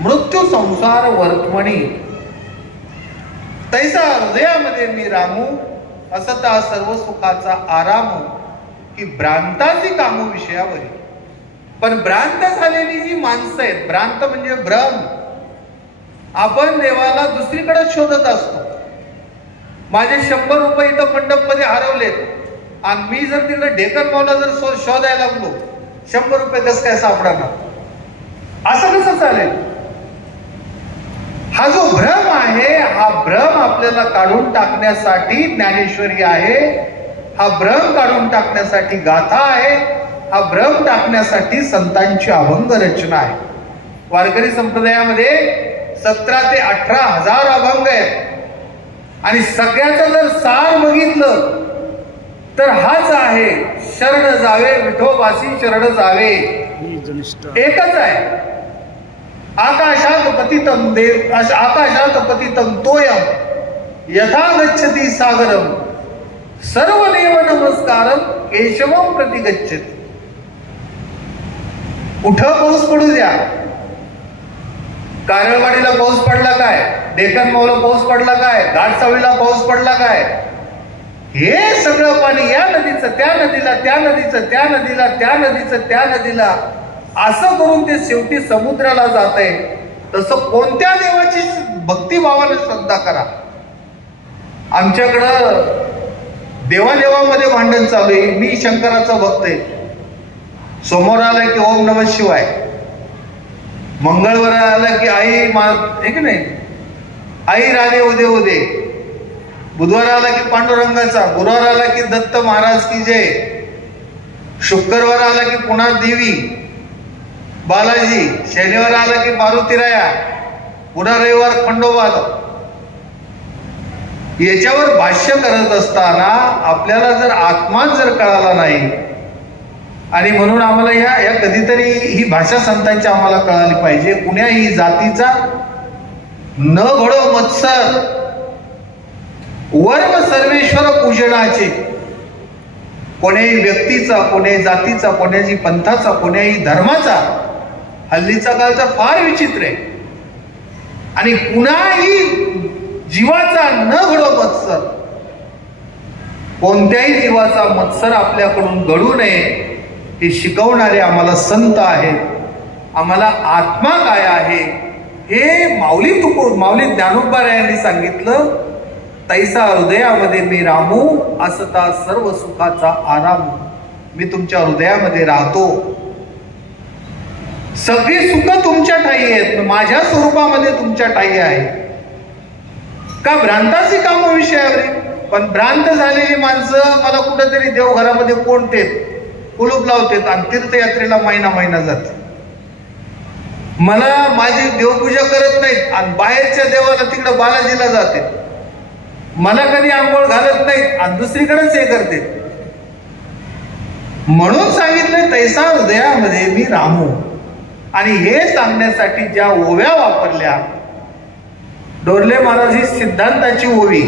मृत्यू संसार वर्तमणी तैसा हृदयामध्ये मी रामू असता सर्व सुखाचा आराम की भ्रांताची कामू विषयावरी. पण भ्रांत झालेली जी माणसं आहेत, भ्रांत म्हणजे भ्रम, आपण देवाला दुसरीकडे शोधत असतो. माझे 100 रुपये इथं मंडपमध्ये हरवलेत आणि मी जर तिकडे ढेकन मावला जर शोधायला लागलो, 100 रुपये कसं काय सापडणार? असं कसं चालेल? हा जो भ्रम आहे, हा भ्रम आपल्याला काढून टाकण्यासाठी ज्ञानेश्वरी आहे. हा भ्रम काढून टाकण्यासाठी गाथा आहे. हा भ्रम टाकण्यासाठी संतांची अभंग रचना आहे. वारकरी संप्रदायामध्ये 17 ते 18 हजार अभंग आहेत आणि सगळ्याचं जर सार बघितलं तर हाच आहे, शरण जावे विठोबासी शरण जावे. एकच आहे. आकाशात पतितम देव, आकाशात पतितम तोयम यथा गच्छति सागरम सर्व देव नमस्कारम केशवम प्रति गच्छति. कुठं पाऊस पडू द्या, कारळवाडीला पाऊस पडला काय, डेक्कन माऊला पाऊस पडला काय, घाटसावळीला पाऊस पडला काय, हे सगळं पाणी या नदीचं त्या नदीला, त्या नदीचं त्या नदीला, त्या नदीचं त्या नदीला, असं करून ते शेवटी समुद्राला जात आहे. तसं कोणत्या देवाची भक्तिभावाने श्रद्धा करा. आमच्याकडं देवादेवामध्ये भांडण चालू आहे. मी शंकराचा भक्त आहे. समोर आला की ओम नमः शिवाय, मंगळवार आला की आई हे की नाही आई राधे उदे उदे, बुधवार आला की पांडुरंगाचा, गुरुवार आला की दत्त महाराज की जय, शुक्रवार आला की पुन्हा देवी बालाजी, शनिवार आला की मारुतीराया, पुन्हा रविवार खंडोबाद. याच्यावर भाष्य करत असताना आपल्याला जर आत्मा जर कळाला नाही, आणि म्हणून आम्हाला या कधीतरी ही भाषा संतांची आम्हाला कळाली पाहिजे. कुण्याही जातीचा न घडो मत्सर, वर्म सर्वेश्वर पूजनाचे. कोण्याही व्यक्तीचा, कोण्याही जातीचा, कोण्याही पंथाचा, कोण्याही धर्माचा हल्लीचा काळचा फार विचित्र आहे. आणि कुणाही जीवाचा न घडो मत्सर, कोणत्याही जीवाचा मत्सर आपल्याकडून घडू नये हे शिकवणारे आम्हाला संत आहेत. आम्हाला आत्मा काय आहे हे माऊली ज्ञानोबा यांनी सांगितलं. तैसा हृदयामध्ये मी रामू असता सर्व सुखाचा आराम. मी तुमच्या हृदयामध्ये राहतो. सगळी सुख तुमच्या ठाई आहेत, माझ्या स्वरूपामध्ये तुमच्या ठाई आहे. का भ्रांताची काम विषयावर. पण भ्रांत झालेली माणसं मला कुठेतरी देवघरामध्ये कोणतेत, कुलूप लावतेत आणि तीर्थयात्रेला महिना जाते. मला माझी देवपूजा करत नाहीत आणि बाहेरच्या देवाला तिकडे बालाजीला जाते. मला कधी आंघोळ घालत नाहीत आणि दुसरीकडेच हे करते. म्हणून सांगितलं तैसा हृदयामध्ये मी रामू. आणि हे सांगण्यासाठी ज्या ओव्या वापरल्या, डोरले महाराज ही सिद्धांताची ओवी.